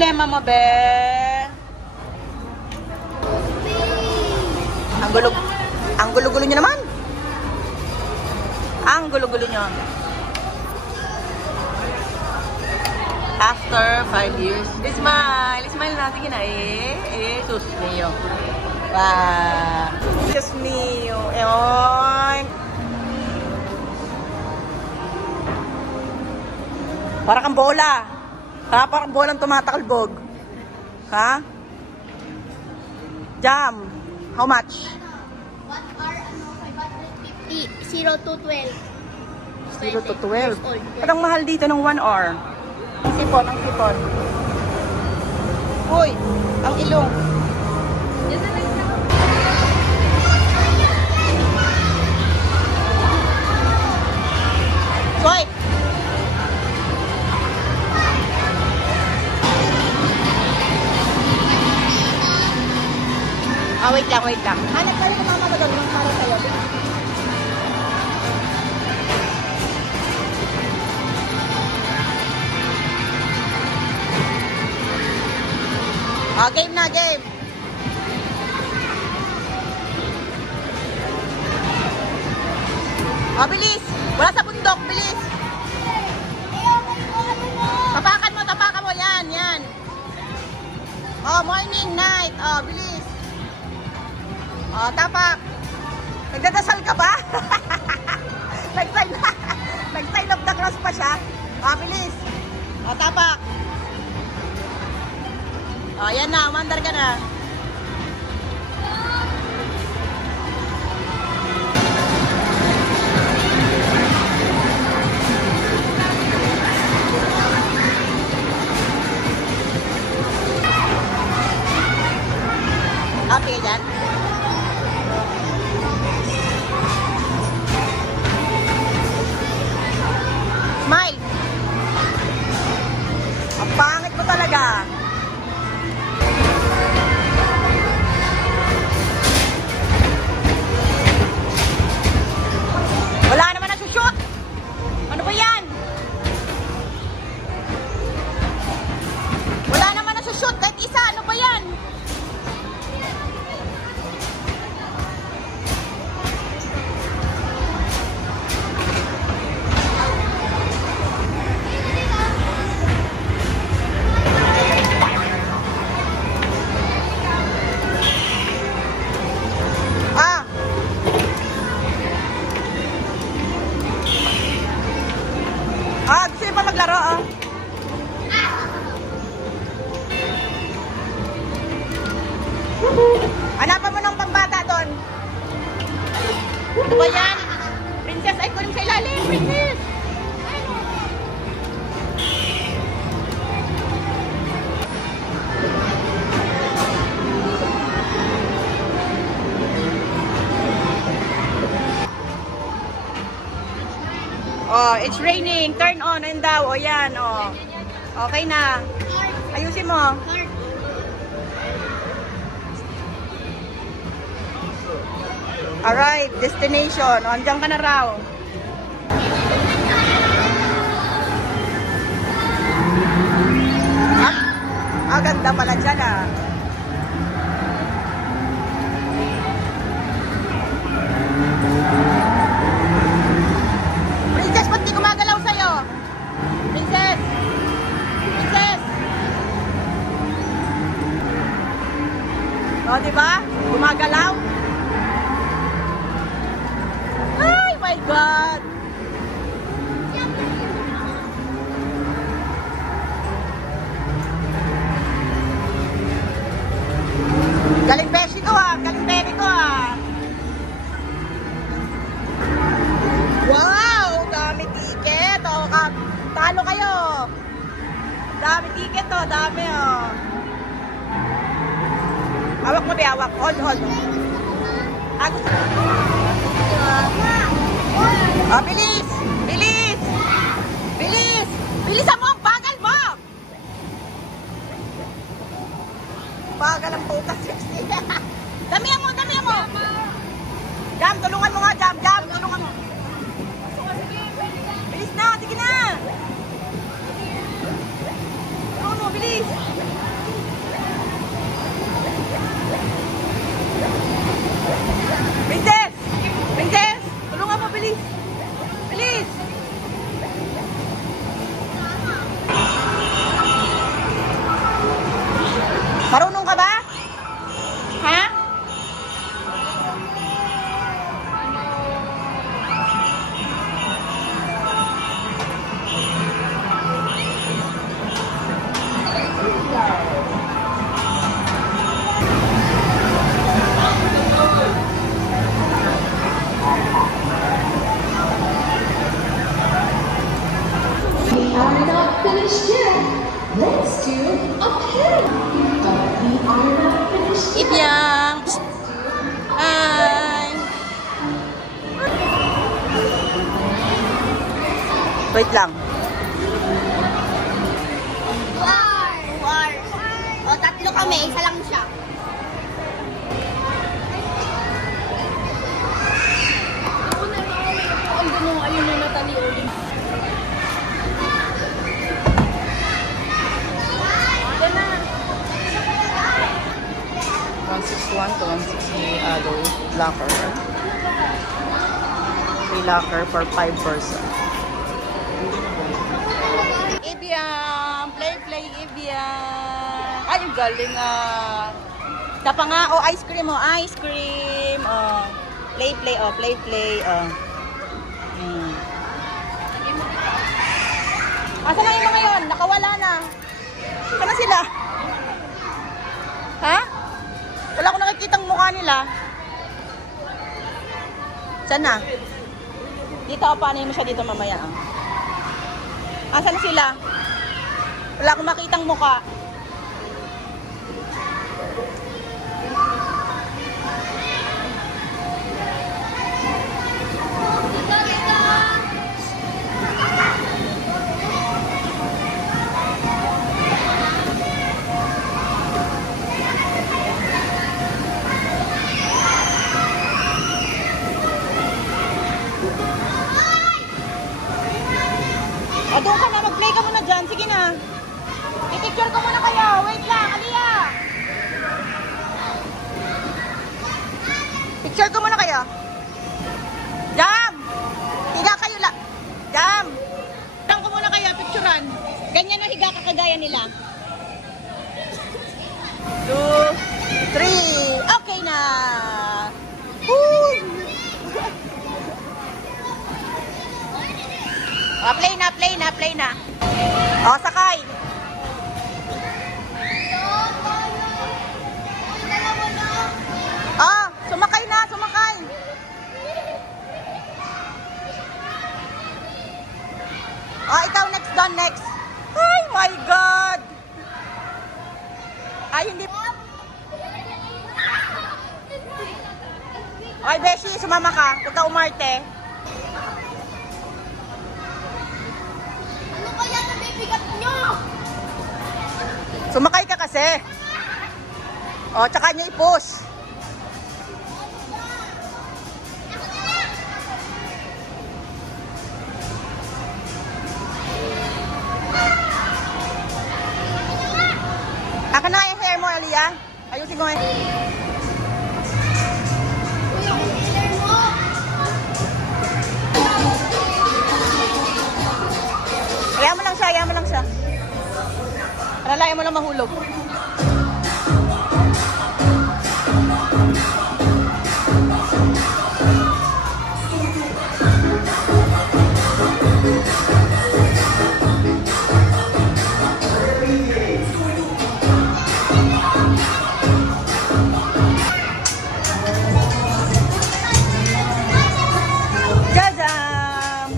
problema mo, be? Ang gulo-gulo nyo naman. Ang gulo-gulo nyo. After 5 years. Smile. Smile natin yun, sus mio. Wow. Sus mio. Eon. Para kang bola. Ha? Parang bolang tumatakalbog. Ha? Jam. How much? 550. 0 to 12. 0 to 12. Parang mahal dito ng 1 hour. Ang sipon, ang sipon. Uy, ang ilong. Soy! Wait lang. Hanap tayo kung mama doon ng para sa'yo. Game na, game. Bilis. Wala sa bundok, bilis. Tapakan mo. Yan. Morning, night. Bilis. Tapak. Nagdadasal ka ba? Nag-sign of the cross pa siya. Bilis. Tapak. Yan na, umandar ka na. Okay, yan. Smile. Ang pangit mo talaga. Wala naman nagsushoot. Ano ba yan? Wala naman nagsushoot kahit isa. Ano ba yan? Gusto niyo pa maglaro, Hanapan mo ng pambata doon. Ano ba yan? Princess, ay kunin sa ilalim. Princess! It's raining. Turn on. Ayun daw. Yan, Okay na. Ayusin mo. Alright, destination. Andiyan ka na raw. Ganda pala dyan, Princess, ba't di gumagalaw sa'yo? Princess! Diba? Gumagalaw? Ay, my God! Galing beshi ko, galing beri ko, Wow! Dami ticket, talo kayo. Dami ticket, dami, Hawak mo, hawak. Hold. Bilis! Bilisan mo! Bagal mo! Bagal ang putas. Damihan mo! Jam, tulungan mo nga, Jam, tulungan mo. Bilis na, sige na! Bilis! finished yet. Let's do a pair. But we are not finished yet. Ibyang! Hi! Wait lang. War. O, tatlo kami. Isa lang siya. Ang gulo, ayun na Natalie ulit. 161 to 160 adult locker. Free locker for 5 person. Ibiang! Play, Ibiang! Ay, ang galing ah! Tapa nga, oh, ice cream, oh, ice cream! Oh, play, oh, play, oh. Asa na yung mga yun? Nakawala na. Saan sila? Ha? Wala ko nakikitang mukha nila. Saan na? Dito, paano mo siya dito mamaya? Asan na sila? Wala akong makitang mukha. Doon ka na, mag-play ka muna dyan. Sige na. I-picture ko muna kayo. Wait lang, Aliyah. Picture ko muna kayo. Jam! Higa kayo lang. Jam! Higa ko muna kayo, picturean. Ganyan na higa ka kagaya nila. 2, 3. Okay na. Woo! Oh, play na. Oh, sakay. Oh, sumakay na. Oh, ikaw next doon, next. Ay, my God. Ay, hindi. Ay, Beshi, sumama ka. Huwag ka umarte. Sumakay ka kasi. O, tsaka niya i-push. Aka na yung hair mo, Aliyah. Ayusin mo eh. Hayaan mo lang siya. Alalayan mo lang mahulog. Jajam!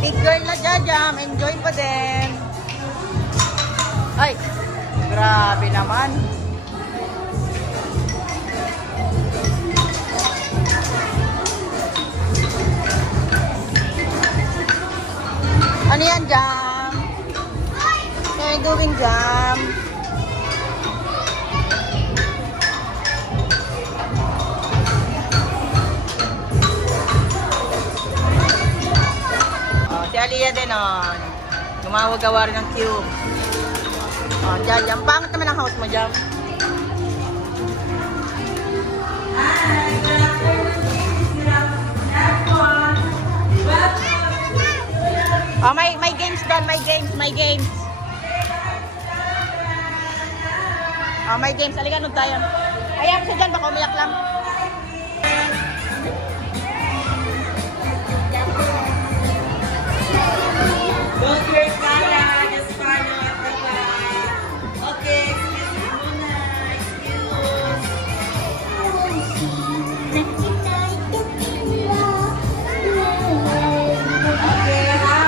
Big girl na jajam. Enjoy pa din. Ay, grabe naman. Ano yan, Jam? What are you doing, Jam? Oh, si Aliyah din, oh. Gumagawa rin ng cube. Oh, Jam. Pangit naman ang house mo, Jam. Oh, may games doon. May games. Oh, may games. Halika, nun tayo. Ayan siya dyan. Baka umiyak lang. Don't worry, Farah. Just Farah at the back. Okay, excuse me muna. Excuse. Okay, ha?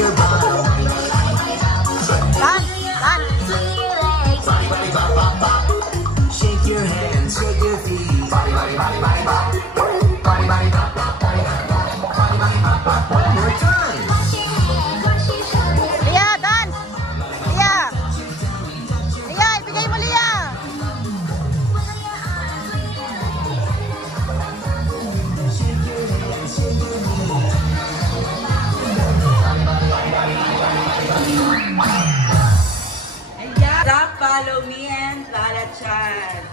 your bottom. Dance, dance. Shake your hands, shake your feet. Body, body, body, body, body. Body, body, bop, bop, body, body, bop, body, body, bop, bop. One more time. Lia, dance. Lia. Lia, ibigay mo, Lia. Stop, follow me and Lara Chan.